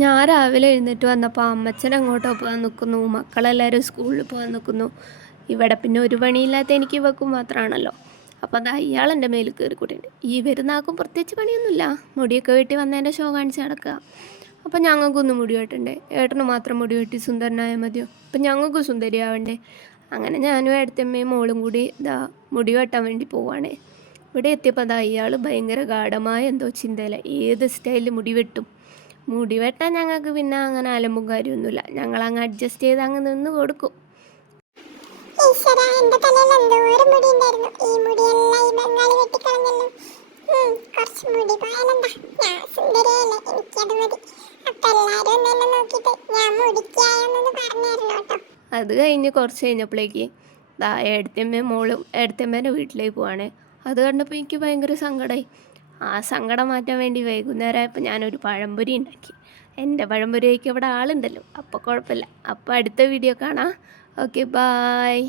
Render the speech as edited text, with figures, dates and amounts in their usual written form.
ഞാൻ രാവിലെ എഴുന്നേറ്റ് വന്നപ്പോൾ അമ്മച്ചൻ അങ്ങോട്ടോ പോകാൻ നിൽക്കുന്നു, മക്കളെല്ലാവരും സ്കൂളിൽ പോകാൻ നിൽക്കുന്നു. ഇവിടെ പിന്നെ ഒരു പണിയില്ലാത്ത എനിക്ക് ഇവക്കും മാത്രമാണല്ലോ. അപ്പോൾ അതാ ഇയാൾ എൻ്റെ മേലിൽ കയറി കൂട്ടിയിട്ട് ഈ വരുന്നാക്കും പ്രത്യേകിച്ച് പണിയൊന്നുമില്ല, മുടിയൊക്കെ വെട്ടി വന്നതിൻ്റെ ഷോ കാണിച്ച് നടക്കുക. അപ്പം ഞങ്ങൾക്കൊന്നും മുടി വെട്ടണ്ടേ, ഏട്ടന് മാത്രം മുടി വെട്ടി സുന്ദരനായാൽ മതിയോ? അപ്പം ഞങ്ങൾക്ക് സുന്ദരിയാവണ്ടേ? അങ്ങനെ ഞാനും ഏട്ടത്തമ്മയും മോളും കൂടി ഇതാ മുടി വെട്ടാൻ വേണ്ടി പോവാണേ. ഇവിടെ എത്തിയപ്പോൾ അതാ ഇയാൾ ഭയങ്കര ഗാഢമായ എന്തോ ചിന്തയില്ല, ഏത് സ്റ്റൈലിൽ മുടി വെട്ടും. മുടി വെട്ടാൻ ഞങ്ങൾക്ക് പിന്നെ അങ്ങനെ അലമ്പും കാര്യമൊന്നുമില്ല, ഞങ്ങളങ്ങ് അഡ്ജസ്റ്റ് ചെയ്ത് അങ്ങ് നിന്ന് കൊടുക്കും. ഈശ്വരാ, എന്റെ തലയിൽ എന്തോരം മുടി ഉണ്ടായിരുന്നു. ഈ മുടിയെല്ലാം ഈ ബംഗാളി വെട്ടിക്കളഞ്ഞല്ലോ. കുറച്ച് മുടി പോയാലെന്താ, ഞാൻ സുന്ദരിയല്ലേ, എനിക്കത് മതി. അപ്പൊ എല്ലാരും ഒന്ന് എന്നെ നോക്കിയിട്ട് ഞാൻ മുടിക്കായെന്നൊന്ന് പറഞ്ഞായിരുന്നു കേട്ടോ. അത് കഴിഞ്ഞ് കുറച്ച് കഴിഞ്ഞപ്പോഴേക്ക് ഏടത്തിയമ്മയും മോളും ഏടത്തിയമ്മേൻ്റെ വീട്ടിലേക്ക് പോവാണ്. അത് കണ്ടപ്പോൾ എനിക്ക് ഭയങ്കര സങ്കടമായി. ആ സങ്കടം മാറ്റാൻ വേണ്ടി വൈകുന്നേരമായപ്പോൾ ഞാനൊരു പഴംപൊരി ഉണ്ടാക്കി. എൻ്റെ പഴംപൊരി കഴിക്കാൻ ഇവിടെ ആളുണ്ടല്ലോ, അപ്പോൾ കുഴപ്പമില്ല. അപ്പോൾ അടുത്ത വീഡിയോ കാണാം. Okay, bye.